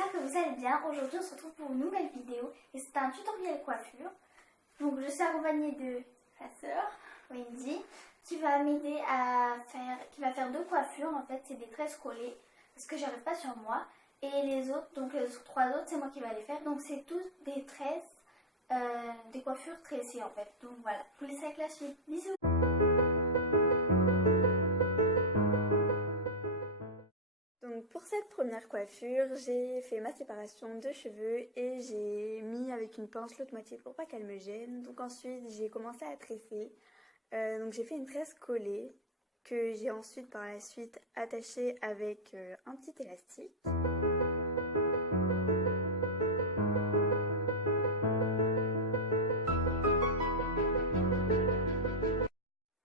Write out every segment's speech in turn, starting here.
j'espère que vous allez bien. Aujourd'hui on se retrouve pour une nouvelle vidéo et c'est un tutoriel coiffure. Donc je suis accompagnée de ma soeur Wendy qui va m'aider à faire deux coiffures. En fait c'est des tresses collées parce que j'arrive pas sur moi. Et les autres, donc les trois autres c'est moi qui vais les faire. Donc c'est tous des tresses, des coiffures tressées en fait. Donc voilà, je vous laisse avec la suite. Bisous. Donc pour cette première coiffure, j'ai fait ma séparation de cheveux et j'ai mis avec une pince l'autre moitié pour pas qu'elle me gêne. Donc ensuite j'ai commencé à tresser. Donc j'ai fait une tresse collée que j'ai ensuite par la suite attachée avec un petit élastique.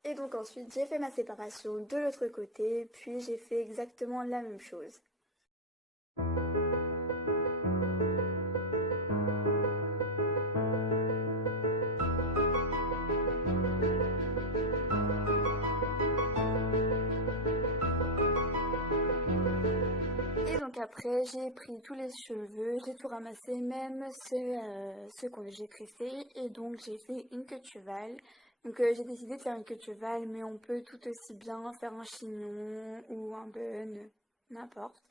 Et donc ensuite j'ai fait ma séparation de l'autre côté, puis j'ai fait exactement la même chose. Et donc après j'ai pris tous les cheveux, j'ai tout ramassé, même ceux que j'ai tressés, et donc j'ai fait une queue de cheval. Donc j'ai décidé de faire une queue de cheval, mais on peut tout aussi bien faire un chignon ou un bun, n'importe.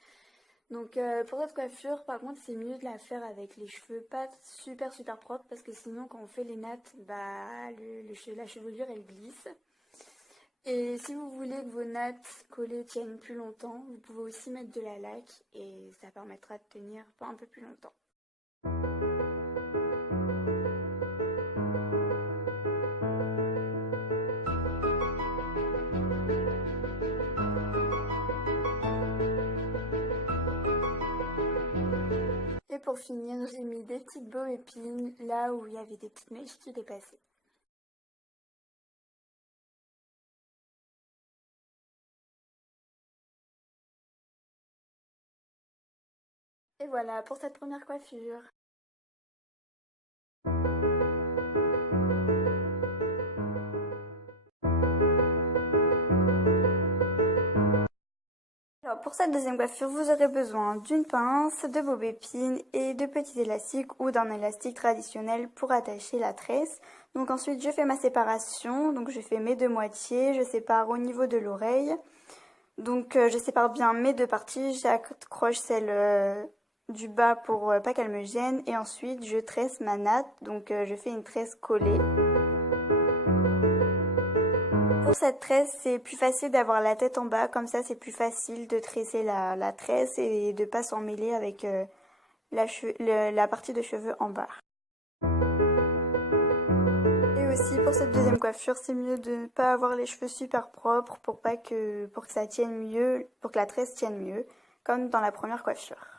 Donc pour cette coiffure, par contre, c'est mieux de la faire avec les cheveux pas super propres, parce que sinon quand on fait les nattes, bah la chevelure elle glisse. Et si vous voulez que vos nattes collées tiennent plus longtemps, vous pouvez aussi mettre de la laque et ça permettra de tenir un peu plus longtemps. Et pour finir, j'ai mis des petites bob-épines là où il y avait des petites mèches qui dépassaient. Et voilà pour cette première coiffure. Alors pour cette deuxième coiffure, vous aurez besoin d'une pince, de bob-épines et de petits élastiques ou d'un élastique traditionnel pour attacher la tresse. Donc ensuite je fais ma séparation, donc je fais mes deux moitiés, je sépare au niveau de l'oreille. Donc je sépare bien mes deux parties, j'accroche celle du bas pour pas qu'elle me gêne et ensuite je tresse ma natte, donc je fais une tresse collée. Pour cette tresse, c'est plus facile d'avoir la tête en bas, comme ça c'est plus facile de tresser la tresse et de pas s'en mêler avec la partie de cheveux en bas. Et aussi pour cette deuxième coiffure, c'est mieux de ne pas avoir les cheveux super propres pour que ça tienne mieux, pour que la tresse tienne mieux, comme dans la première coiffure.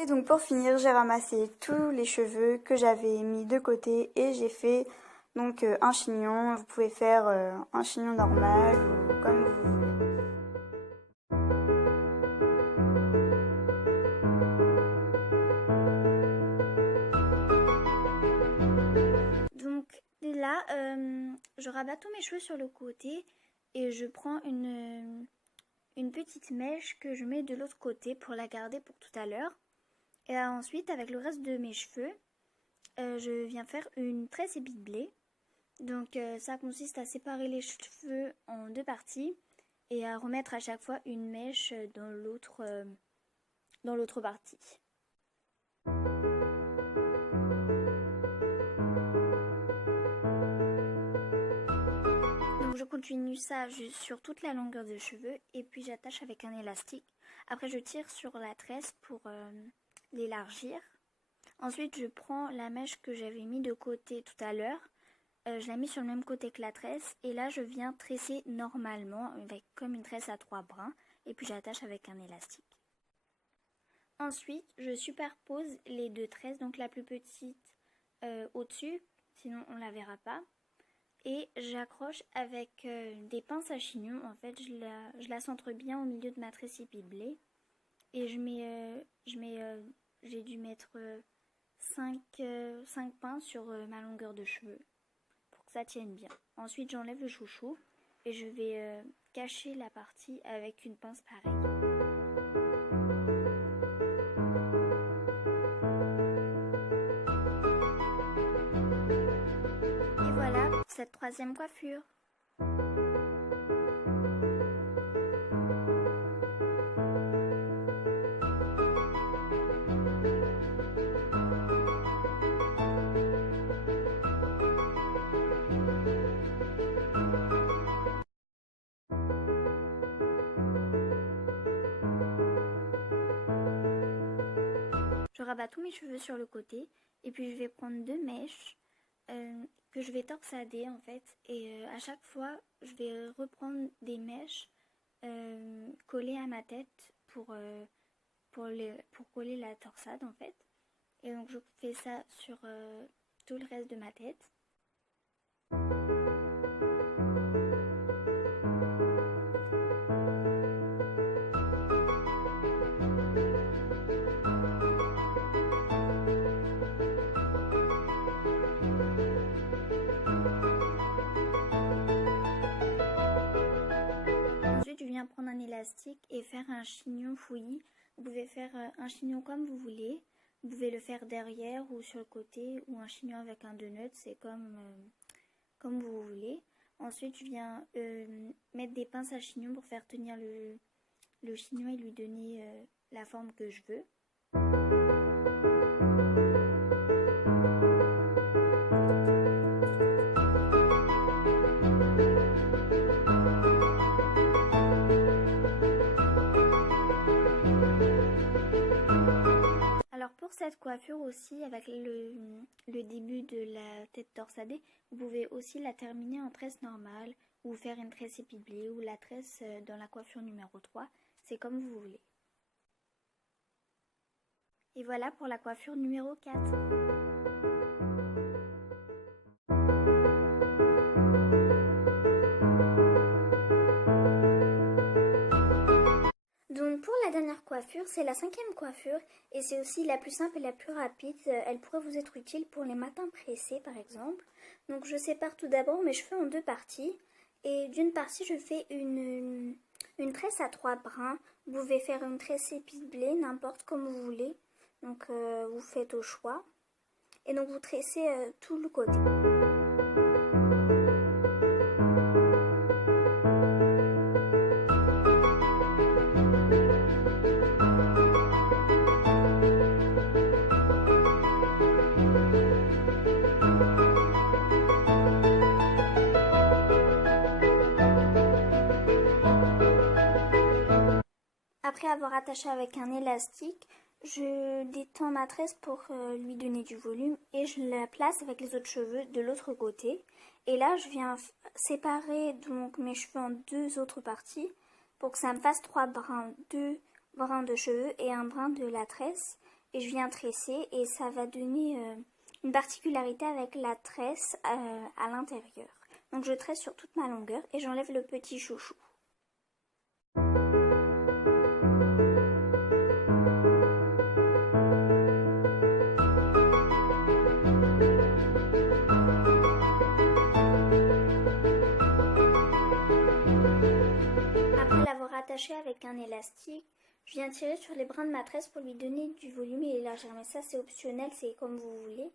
Et donc pour finir, j'ai ramassé tous les cheveux que j'avais mis de côté et j'ai fait donc un chignon. Vous pouvez faire un chignon normal ou comme vous voulez. Donc là, je rabats tous mes cheveux sur le côté et je prends une petite mèche que je mets de l'autre côté pour la garder pour tout à l'heure. Et ensuite, avec le reste de mes cheveux, je viens faire une tresse épi de blé. Donc ça consiste à séparer les cheveux en deux parties et à remettre à chaque fois une mèche dans l'autre partie. Donc je continue ça sur toute la longueur de cheveux et puis j'attache avec un élastique. Après je tire sur la tresse pour l'élargir. Ensuite je prends la mèche que j'avais mis de côté tout à l'heure. Je la mets sur le même côté que la tresse et là je viens tresser normalement avec comme une tresse à 3 brins et puis j'attache avec un élastique. Ensuite je superpose les deux tresses, donc la plus petite au-dessus, sinon on la verra pas, et j'accroche avec des pinces à chignon. En fait je la centre bien au milieu de ma tresse épi de blé et j'ai dû mettre 5 pinces sur ma longueur de cheveux. Ça tienne bien. Ensuite j'enlève le chouchou et je vais cacher la partie avec une pince pareille. cette troisième coiffure. Je rabats tous mes cheveux sur le côté et puis je vais prendre 2 mèches que je vais torsader en fait, et à chaque fois je vais reprendre des mèches collées à ma tête pour coller la torsade en fait, et donc je fais ça sur tout le reste de ma tête. Ensuite, je viens prendre un élastique et faire un chignon fouillis. Vous pouvez faire un chignon comme vous voulez. Vous pouvez le faire derrière ou sur le côté, ou un chignon avec un donut, c'est comme vous voulez. Ensuite, je viens mettre des pinces à chignon pour faire tenir le chignon et lui donner la forme que je veux. Alors pour cette coiffure aussi, avec le début de la tête torsadée, vous pouvez aussi la terminer en tresse normale, ou faire une tresse épiblée, ou la tresse dans la coiffure numéro 3, c'est comme vous voulez. Et voilà pour la coiffure numéro 4. Donc pour la dernière coiffure, c'est la 5e coiffure et c'est aussi la plus simple et la plus rapide. Elle pourrait vous être utile pour les matins pressés par exemple. Donc je sépare tout d'abord mes cheveux en 2 parties, et d'une partie je fais une tresse à 3 brins. Vous pouvez faire une tresse épiblée, n'importe comme vous voulez. Donc vous faites au choix. Et donc vous tressez tout le côté. Après avoir attaché avec un élastique, je détends ma tresse pour lui donner du volume et je la place avec les autres cheveux de l'autre côté. Et là, je viens séparer donc mes cheveux en 2 autres parties pour que ça me fasse 3 brins, 2 brins de cheveux et un brin de la tresse. Et je viens tresser et ça va donner une particularité avec la tresse à l'intérieur. Donc je tresse sur toute ma longueur et j'enlève le petit chouchou. Attaché avec un élastique, je viens tirer sur les brins de ma tresse pour lui donner du volume et l'élargir, mais ça c'est optionnel, c'est comme vous voulez.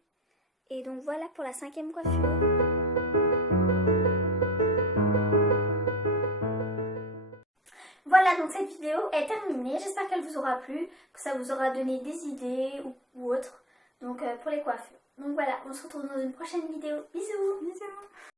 Et donc voilà pour la 5e coiffure. Voilà, donc cette vidéo est terminée, j'espère qu'elle vous aura plu, que ça vous aura donné des idées ou autres, donc pour les coiffures. Donc voilà, on se retrouve dans une prochaine vidéo, bisous.